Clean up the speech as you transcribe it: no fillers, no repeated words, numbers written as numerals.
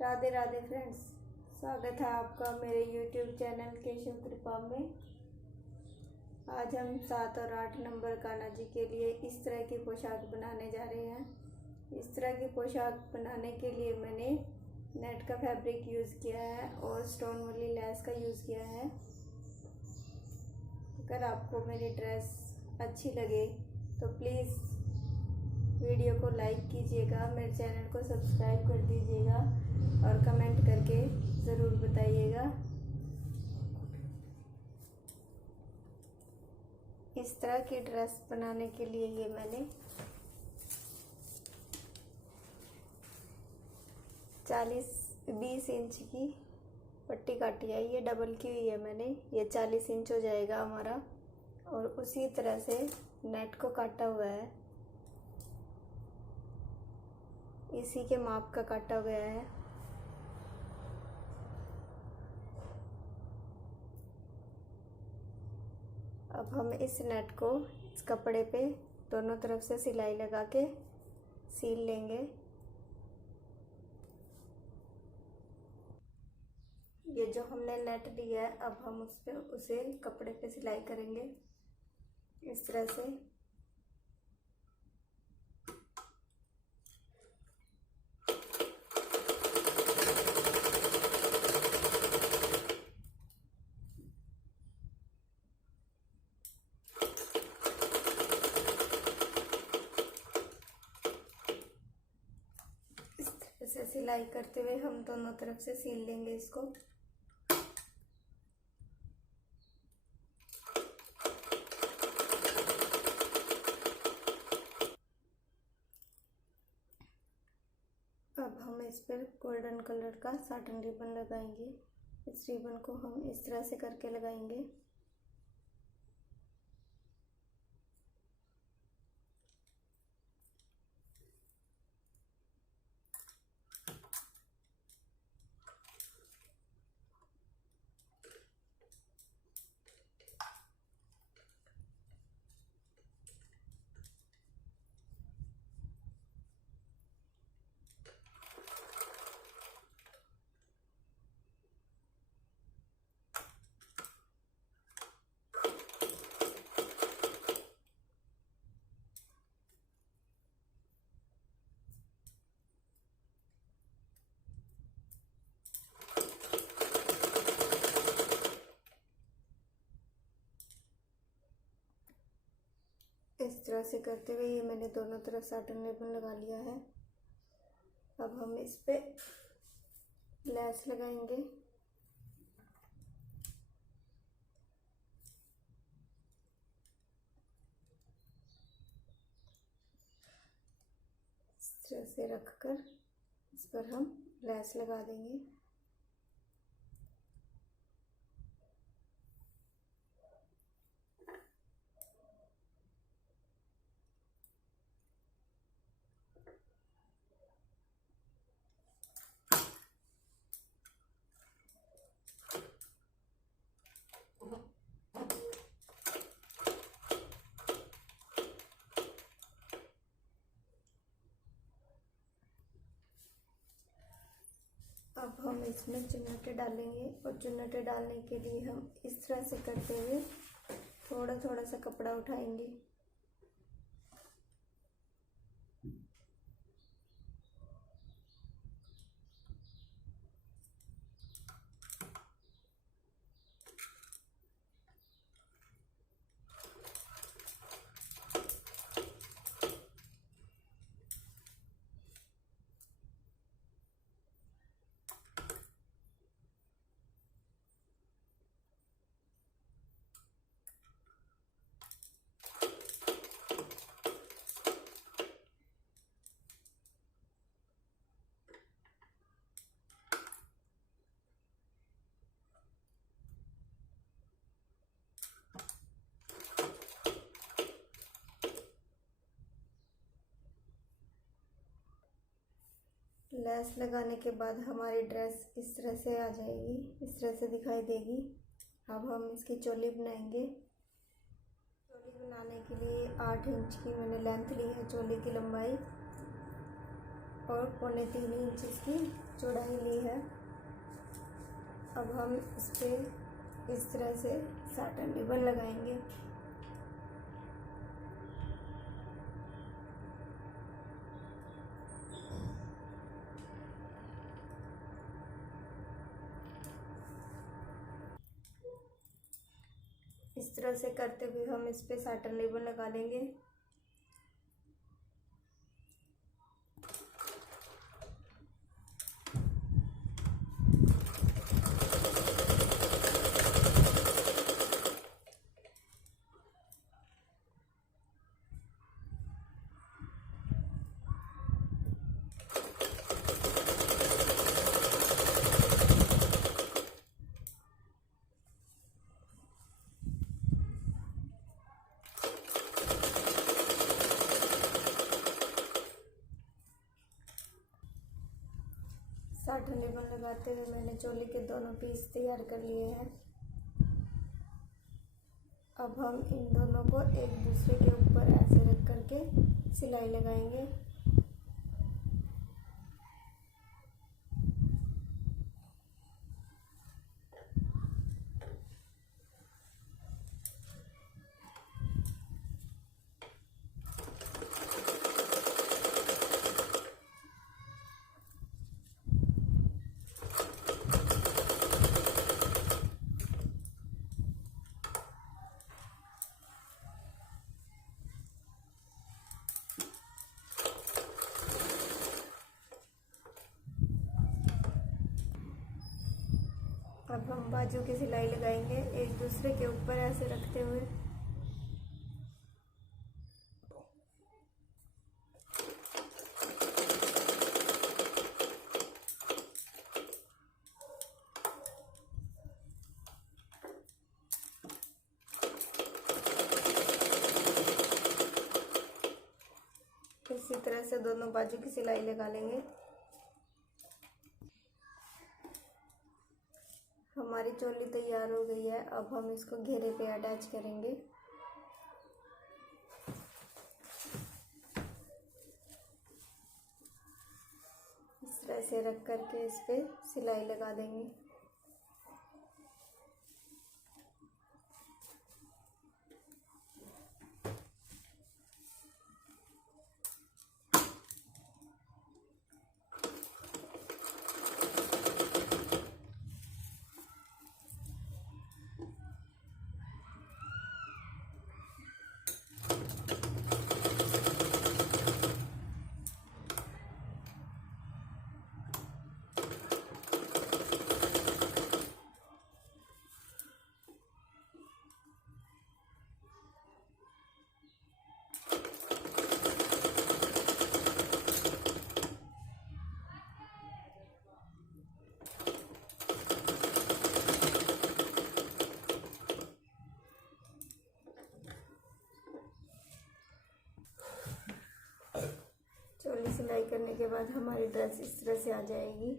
Radhe Radhe friends, स्वागत है आपका मेरे YouTube चैनल के शिव कृपा में। आज हम 7 और 8 नंबर कान्हा जी के लिए इस तरह की पोशाक बनाने जा रहे हैं। इस तरह की पोशाक बनाने के लिए मैंने नेट का फैब्रिक यूज़ किया है और स्टोन वाली लेस का यूज़ किया है। अगर आपको मेरी ड्रेस अच्छी लगे तो प्लीज़ वीडियो को लाइक कीजिएगा, मेरे चैनल को सब्सक्राइब कर दीजिएगा और कमेंट करके ज़रूर बताइएगा। इस तरह की ड्रेस बनाने के लिए ये मैंने 20 इंच की पट्टी काटी है। ये डबल की हुई है मैंने, ये 40 इंच हो जाएगा हमारा। और उसी तरह से नेट को काटा हुआ है, इसी के माप का काटा गया है। अब हम इस नेट को इस कपड़े पे दोनों तरफ से सिलाई लगा के सील लेंगे। ये जो हमने नेट लिया है, अब हम उसे कपड़े पे सिलाई करेंगे इस तरह से। इसे सिलाई करते हुए हम दोनों तरफ से सील लेंगे इसको। अब हम इस पर गोल्डन कलर का साटन रिबन लगाएंगे। इस रिबन को हम इस तरह से करके लगाएंगे। इस तरह से करते हुए ये मैंने दोनों तरफ साटन रिबन लगा लिया है। अब हम इस पे लेस लगाएंगे। इस तरह से रखकर इस पर हम लेस लगा देंगे। अब हम इसमें चुन्नटे डालेंगे और चुन्नटे डालने के लिए हम इस तरह से करते हुए थोड़ा थोड़ा सा कपड़ा उठाएंगे। लेस लगाने के बाद हमारी ड्रेस इस तरह से आ जाएगी, इस तरह से दिखाई देगी। अब हम इसकी चोली बनाएंगे। चोली बनाने के लिए 8 इंच की मैंने लेंथ ली है, चोली की लंबाई। और 3.25 इंच इसकी चौड़ाई ली है। अब हम इस पर इस तरह से साटन रिबन लगाएंगे। इस तरह से करते हुए हम इस पे साटन रिबन लगा लेंगे। साटन रिबन लगाते हुए मैंने चोली के दोनों पीस तैयार कर लिए हैं। अब हम इन दोनों को एक दूसरे के ऊपर ऐसे रख करके सिलाई लगाएंगे। अब हम बाजू की सिलाई लगाएंगे एक दूसरे के ऊपर ऐसे रखते हुए। इसी तरह से दोनों बाजू की सिलाई लगा लेंगे। हमारी चोली तैयार हो गई है। अब हम इसको घेरे पे अटैच करेंगे। इस तरह से रख करके इस पे सिलाई लगा देंगे। चोली सिलाई करने के बाद हमारी ड्रेस इस तरह से आ जाएगी।